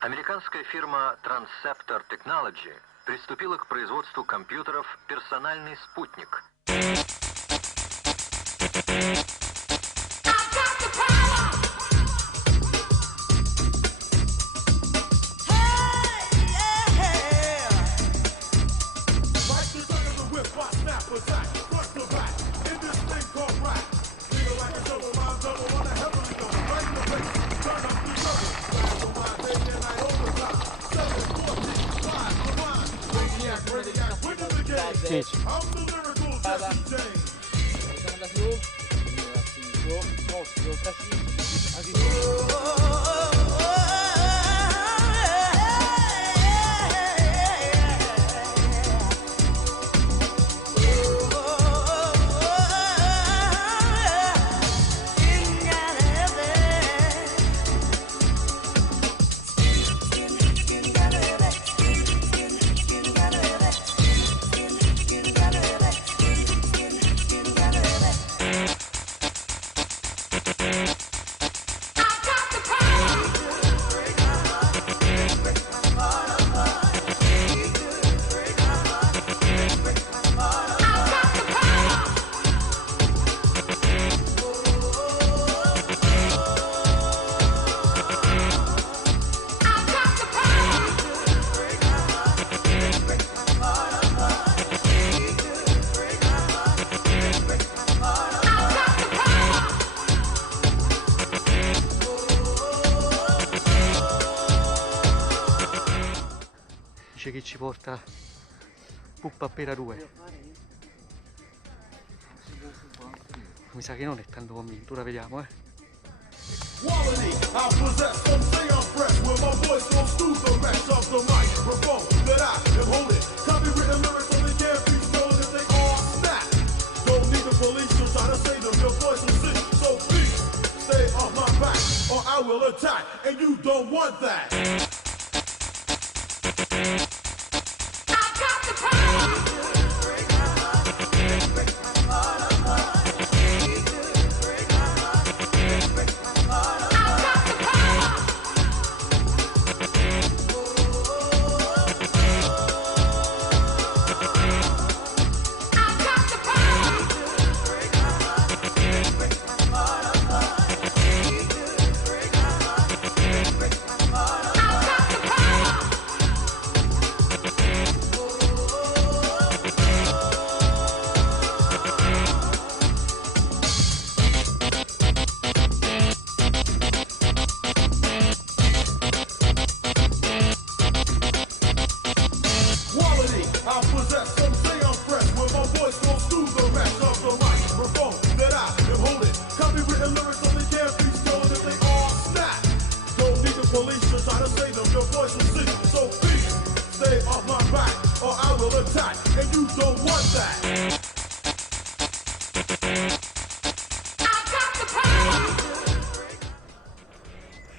Американская фирма Transceptor Technology приступила к производству компьютеров «Персональный спутник». Dice che ci porta Puppe a Pera 2. Mi sa che non è tanto convinto, ora vediamo Quality, I possess some say I'm fresh when my voice goes through the rest of the microphone that I am holding. Copywritten lyrics only can't be stolen if they all snap. Don't need the police to try to save them, your voice will sing. So please, stay off my back or I will attack, and you don't want that. I possess some say I'm fresh when my voice goes through the rest of the microphone that I am holding. Copywritten lyrics only can't be stolen if they all snap. Don't need the police to try to save them, your voice will sing. So please, stay off my back or I will attack, and you don't want that.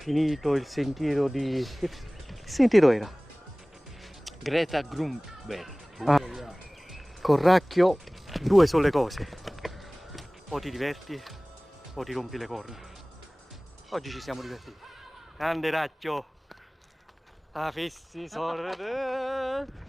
Finito il sentiero di... Che sentiero era? Greta Thunberg. Corracchio, due sono le cose: o ti diverti o ti rompi le corna. Oggi ci siamo divertiti. Grande racchio, a fessi sorride.